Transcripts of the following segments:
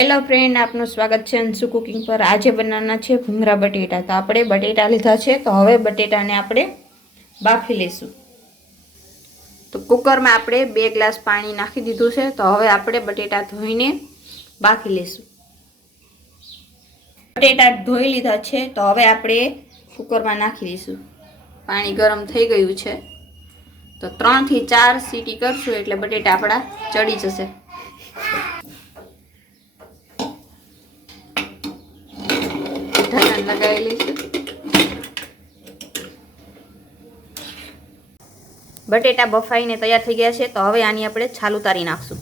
Hello friend આપનું સ્વાગત છે અંશુ કુકિંગ પર. આજે બનાવવાના છે ભૂંગરા બટેટા. તો આપણે બટેટા લીધા છે. તો હવે બટેટાને આપણે બાફી લઈશું. તો કુકરમાં આપણે બે ગ્લાસ પાણી નાખી દીધું છે. તો હવે આપણે બટેટા ધોઈને બાફી લઈશું. બટેટા ધોઈ લીધા છે. તો હવે આપણે કુકરમાં નાખી દઈશું. પાણી ગરમ થઈ ગયું છે. તો ત્રણથી ચાર સીટી કરશું એટલે બટેટા આપણા ચડી જશે. લગાવી લઈશું બટેટા બફાઈને તૈયાર થઈ ગયા છે તો હવે આની આપણે છાલ ઉતારી નાખશું.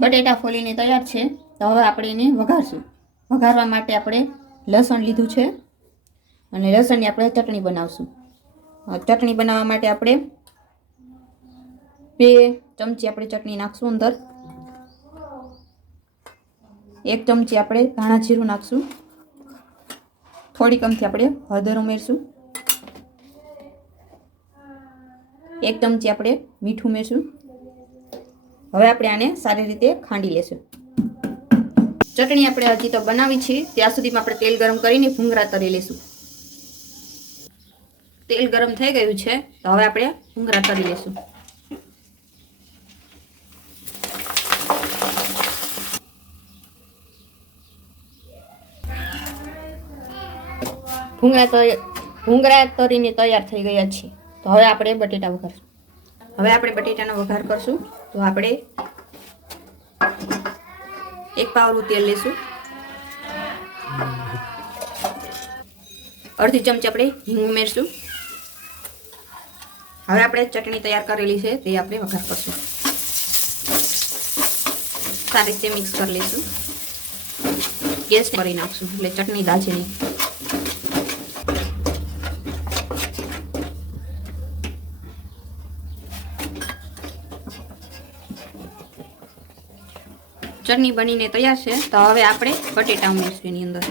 બટેટા ફોલીને તૈયાર છે તો હવે આપણે એને વઘારશું. વઘારવા માટે આપણે લસણ લીધું છે અને લસણની આપણે ચટણી બનાવશું. ચટણી બનાવવા માટે આપણે બે ચમચી આપણે ચટણી નાખશું અંદર. એક ચમચી આપણે ધાણા જીરું નાખશું. થોડી કમથી આપણે હળદર ઉમેરશું. એક ચમચી આપણે મીઠું ઉમેરશું. હવે આપણે આને સારી રીતે ખાંડી લેશું. ચટણી આપણે હજી તો બનાવી છે. ત્યાં સુધીમાં આપણે તેલ ગરમ કરીને ભૂંગરા તરી લઈશું તેલ ગરમ થઈ ગયું છે. તો હવે આપણે ભૂંગળા તરી લઈશું ભૂંગળા તો ભૂંગળા તરીને તૈયાર થઈ ગયા છે તો હવે આપણે બટેટા વઘારશું. હવે આપણે બટેટાનો વઘાર કરશું. તો આપણે એક પાવરું તેલ લઈશું અડધી ચમચી આપણે હિંગ ઉમેરશું. હવે આપણે ચટણી તૈયાર કરેલી છે તે આપણે વઘાર કરશું. સારી રીતે મિક્સ કરી લઈશું. ગેસ કરી નાખશું, એટલે ચટણી દાજે ચટણી બનીને તૈયાર છે, તો હવે આપણે બટેટા ઉમેરશું એની અંદર.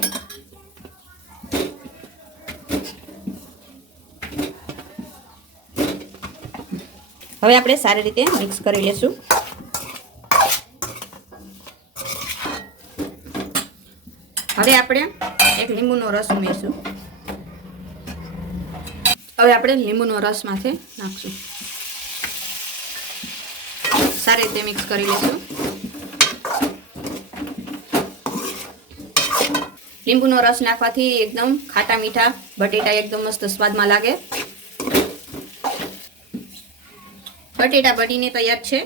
હવે આપણે સારી રીતે મિક્સ કરી લેશું. હવે આપણે એક લીંબુનો રસ ઉમેરશું. હવે આપણે લીંબુનો રસ માથે નાખશું. સારી રીતે મિક્સ કરી લઈશું. લીંબુનો રસ નાખવાથી એકદમ ખાટા મીઠા બટેટા એકદમ મસ્ત સ્વાદમાં લાગે. બટેટા બનીને તૈયાર છે.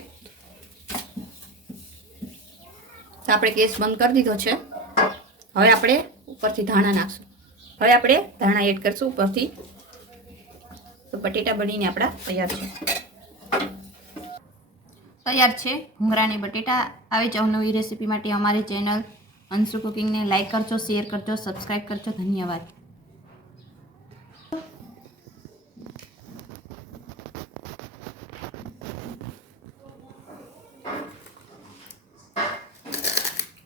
આપણે ગેસ બંધ કરી દીધો છે. હવે આપણે ઉપરથી ધાણા નાખશું. હવે આપણે ધાણા એડ કરશું ઉપરથી. તો બટેટા બનીને આપણા તૈયાર છે. તૈયાર છે. ભૂંગળાની બટેટા આવી જ અવનવી રેસીપી માટે અમારી ચેનલ અંશુ કુકિંગને લાઈક કરજો શેર કરજો સબસ્ક્રાઈબ કરજો. ધન્યવાદ.